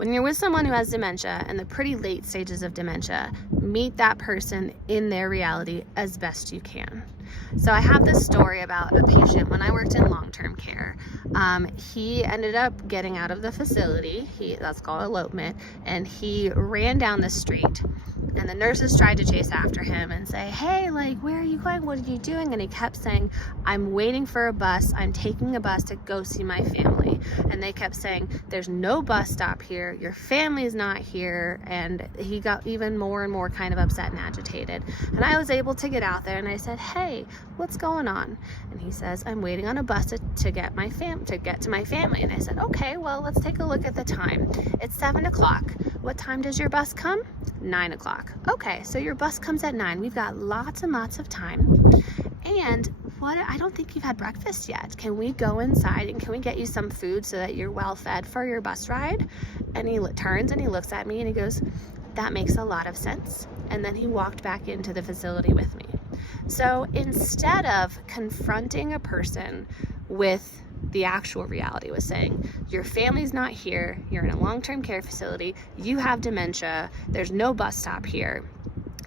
When you're with someone who has dementia and the pretty late stages of dementia, meet that person in their reality as best you can. So I have this story about a patient when I worked in long-term care. He ended up getting out of the facility, that's called elopement, and he ran down the street. And the nurses tried to chase after him and say, hey, like, where are you going? What are you doing? And he kept saying, I'm waiting for a bus. I'm taking a bus to go see my family. And they kept saying, there's no bus stop here. Your family's not here. And he got even more and more kind of upset and agitated. And I was able to get out there and I said, hey, what's going on? And he says, I'm waiting on a bus to get to my family. And I said, okay, well, let's take a look at the time. It's 7 o'clock. What time does your bus come? 9 o'clock. Okay, so your bus comes at 9. We've got lots and lots of time. And I don't think you've had breakfast yet. Can we go inside and can we get you some food so that you're well fed for your bus ride? And he turns and he looks at me and he goes, that makes a lot of sense. And then he walked back into the facility with me. So instead of confronting a person with the actual reality, was saying, your family's not here, you're in a long-term care facility, you have dementia, there's no bus stop here,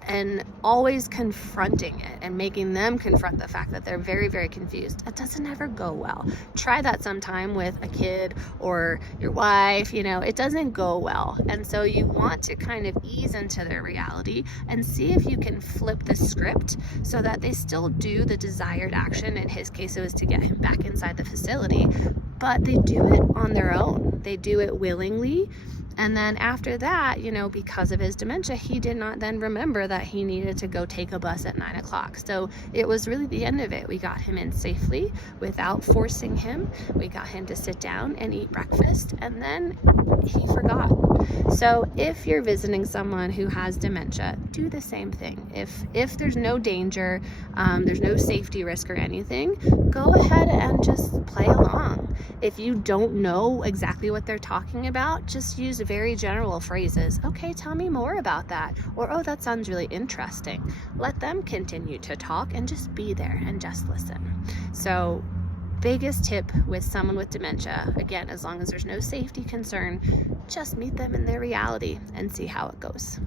and always confronting it and making them confront the fact that they're very, very confused. That doesn't ever go well. Try that sometime with a kid or your wife, it doesn't go well. And so you want to kind of ease into their reality and see if you can flip the script so that they still do the desired action. In his case, it was to get him back inside the facility, but they do it on their own. They do it willingly. And then after that, because of his dementia, he did not then remember that he needed to go take a bus at 9 o'clock. So it was really the end of it. We got him in safely without forcing him. We got him to sit down and eat breakfast, and then he forgot. So if you're visiting someone who has dementia, do the same thing. If there's no danger, there's no safety risk or anything, go ahead and just play along. If you don't know exactly what they're talking about, just use very general phrases. Okay, tell me more about that. Or, oh, that sounds really interesting. Let them continue to talk and just be there and just listen. So, biggest tip with someone with dementia, again, as long as there's no safety concern, just meet them in their reality and see how it goes.